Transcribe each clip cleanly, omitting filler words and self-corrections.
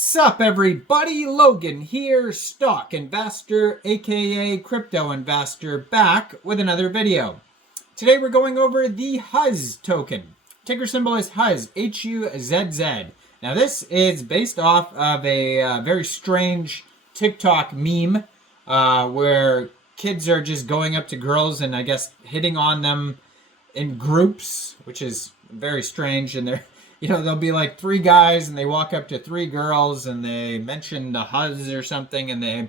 Sup everybody, Logan here, stock investor aka crypto investor, back with another video. Today we're going over the Huzz token. Ticker symbol is Huzz, H-U-Z-Z. Now this is based off of a very strange TikTok meme where kids are just going up to girls and I guess hitting on them in groups, which is very strange. And they're, there'll be like three guys and they walk up to three girls and they mention the Huzz or something, and they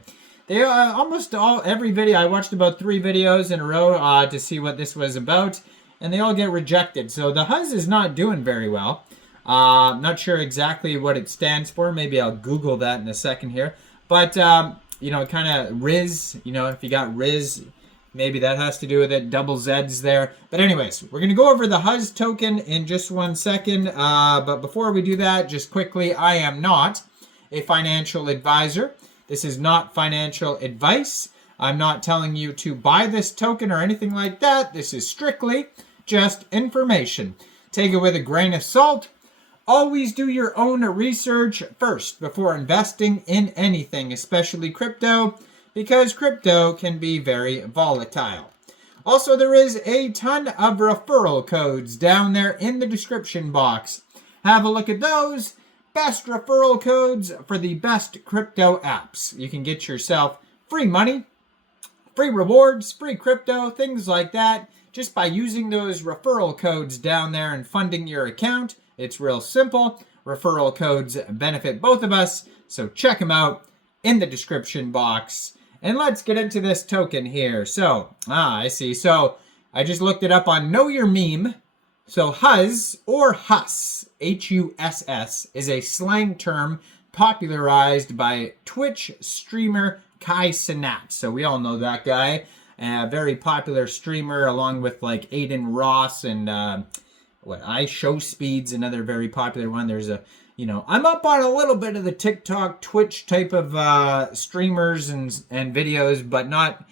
almost every video, I watched about 3 videos in a row to see what this was about, and they all get rejected. So the Huzz is not doing very well. Not sure exactly what it stands for. Maybe I'll Google that in a second here. But kind of Riz, if you got Riz, maybe that has to do with it. Double Z's there. But anyways, we're going to go over the Huzz token in just 1 second. But before we do that, just quickly, I am not a financial advisor. This is not financial advice. I'm not telling you to buy this token or anything like that. This is strictly just information. Take it with a grain of salt. Always do your own research first before investing in anything, especially crypto, because crypto can be very volatile. Also, there is a ton of referral codes down there in the description box. Have a look at those. Best referral codes for the best crypto apps. You can get yourself free money, free rewards, free crypto, things like that, just by using those referral codes down there and funding your account. It's real simple. Referral codes benefit both of us, so check them out in the description box. And let's get into this token here. So, I see. So, I just looked it up on Know Your Meme. So, Huzz, or Huss, H-U-S-S, is a slang term popularized by Twitch streamer Cenat. So, we all know that guy. A very popular streamer, along with like Aiden Ross and iShowSpeed's another very popular one. There's a I'm up on a little bit of the TikTok, Twitch type of streamers and videos, but not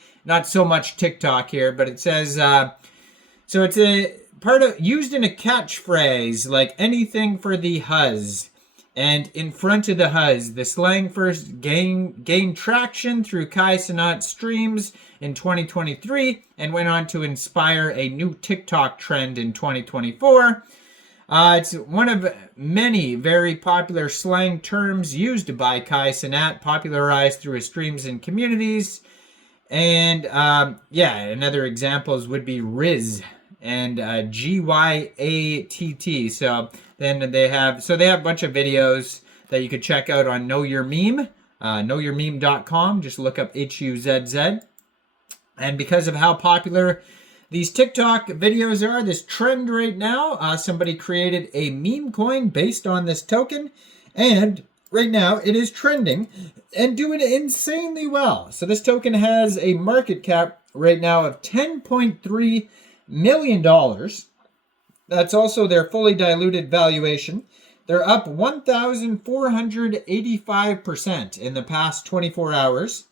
so much TikTok here. But it says, so it's a part of used in a catchphrase like anything for the Huzz. And in front of the Huzz, the slang first gained traction through Cenat streams in 2023 and went on to inspire a new TikTok trend in 2024. It's one of many very popular slang terms used by Cenat, popularized through his streams and communities. And another examples would be Riz and G-Y-A-T-T. So then they have a bunch of videos that you could check out on Know Your Meme, knowyourmeme.com. Just look up H-U-Z-Z. And because of how popular these TikTok videos are, this trend right now, somebody created a Memecoin based on this token, and right now it is trending and doing insanely well. So this token has a market cap right now of $10.3 million. That's also their fully diluted valuation. They're up 1,485% in the past 24 hours.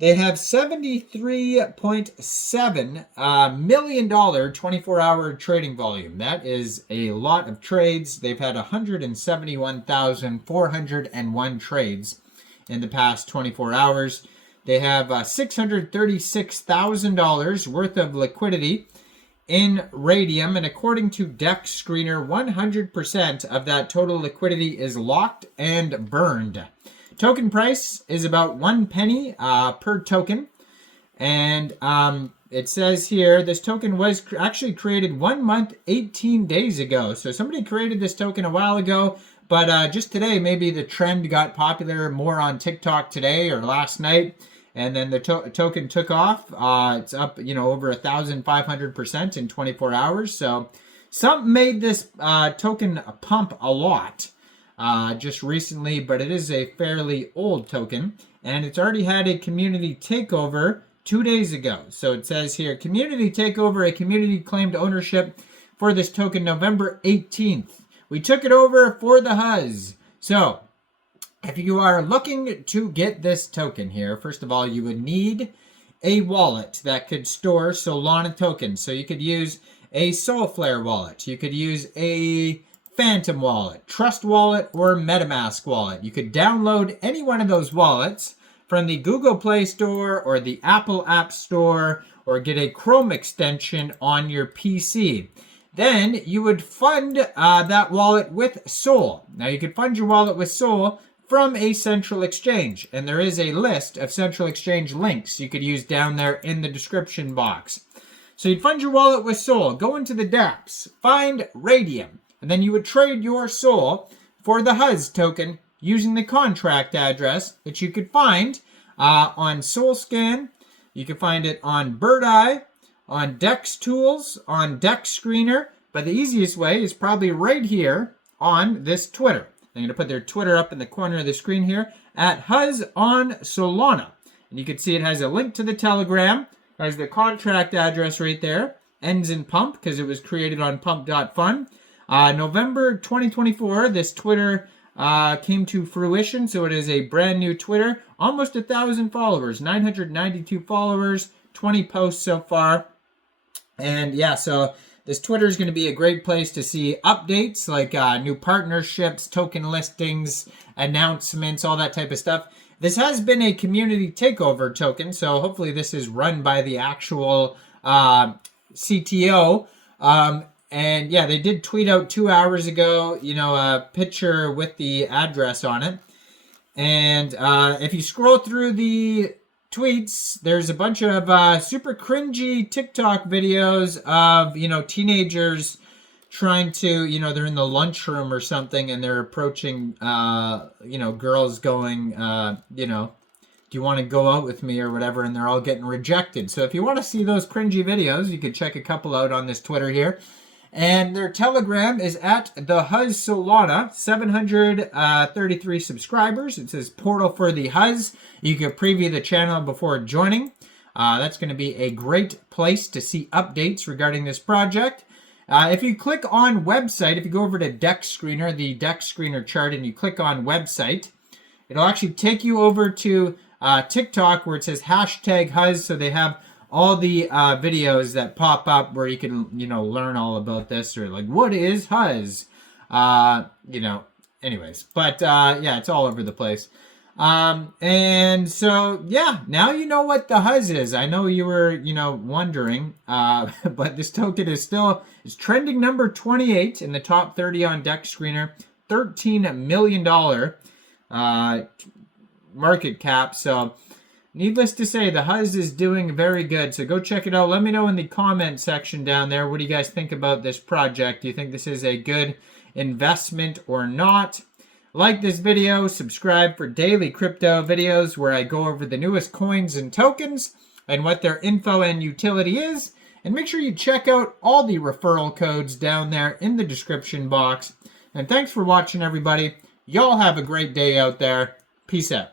They have $73.7 million 24-hour trading volume. That is a lot of trades. They've had 171,401 trades in the past 24 hours. They have $636,000 worth of liquidity in Raydium, and according to Dex Screener, 100% of that total liquidity is locked and burned. Token price is about 1 penny per token. And it says here, this token was actually created 1 month, 18 days ago. So somebody created this token a while ago, but just today, maybe the trend got popular more on TikTok today or last night. And then the token took off. It's up, over 1,500% in 24 hours. So something made this token pump a lot. Just recently, but it is a fairly old token, and it's already had a community takeover 2 days ago. So it says here, community takeover, a community claimed ownership for this token November 18th. We took it over for the Huzz. So if you are looking to get this token here, first of all, you would need a wallet that could store Solana tokens. So you could use a Soulflare wallet. You could use a Phantom Wallet, Trust Wallet, or MetaMask Wallet. You could download any one of those wallets from the Google Play Store or the Apple App Store, or get a Chrome extension on your PC. Then you would fund that wallet with Sol. Now you could fund your wallet with Sol from a central exchange, and there is a list of central exchange links you could use down there in the description box. So you'd fund your wallet with Sol, go into the dApps, find Raydium, and then you would trade your Sol for the Huzz token using the contract address that you could find on SolScan. You can find it on BirdEye, on Dex Tools, on Dex Screener, but the easiest way is probably right here on this Twitter. I'm going to put their Twitter up in the corner of the screen here, at Huzz on Solana. And you can see it has a link to the Telegram, has the contract address right there, ends in pump because it was created on pump.fun. November 2024, this Twitter came to fruition, so it is a brand new Twitter. Almost 1,000 followers, 992 followers, 20 posts so far. And yeah, so this Twitter is going to be a great place to see updates like new partnerships, token listings, announcements, all that type of stuff. This has been a community takeover token, so hopefully this is run by the actual CTO. And yeah, they did tweet out 2 hours ago, a picture with the address on it. And if you scroll through the tweets, there's a bunch of super cringy TikTok videos of, teenagers trying to, they're in the lunchroom or something and they're approaching, girls going, do you want to go out with me or whatever? And they're all getting rejected. So if you want to see those cringy videos, you can check a couple out on this Twitter here. And their Telegram is at the Huzz Solana, 733 subscribers. It says portal for the Huzz. You can preview the channel before joining. That's going to be a great place to see updates regarding this project. If you click on website, if you go over to Dex Screener, the Dex Screener chart, and you click on website, it'll actually take you over to TikTok where it says hashtag Huzz. So they have all the videos that pop up where you can, learn all about this, or like, what is Huzz? Anyways. But yeah, it's all over the place. And so, yeah, now you know what the Huzz is. I know you were, wondering, but this token is trending number 28 in the top 30 on Dex Screener, $13 million market cap. So needless to say, the Huzz is doing very good. So go check it out. Let me know in the comment section down there. What do you guys think about this project? Do you think this is a good investment or not? Like this video, subscribe for daily crypto videos where I go over the newest coins and tokens and what their info and utility is. And make sure you check out all the referral codes down there in the description box. And thanks for watching, everybody. Y'all have a great day out there. Peace out.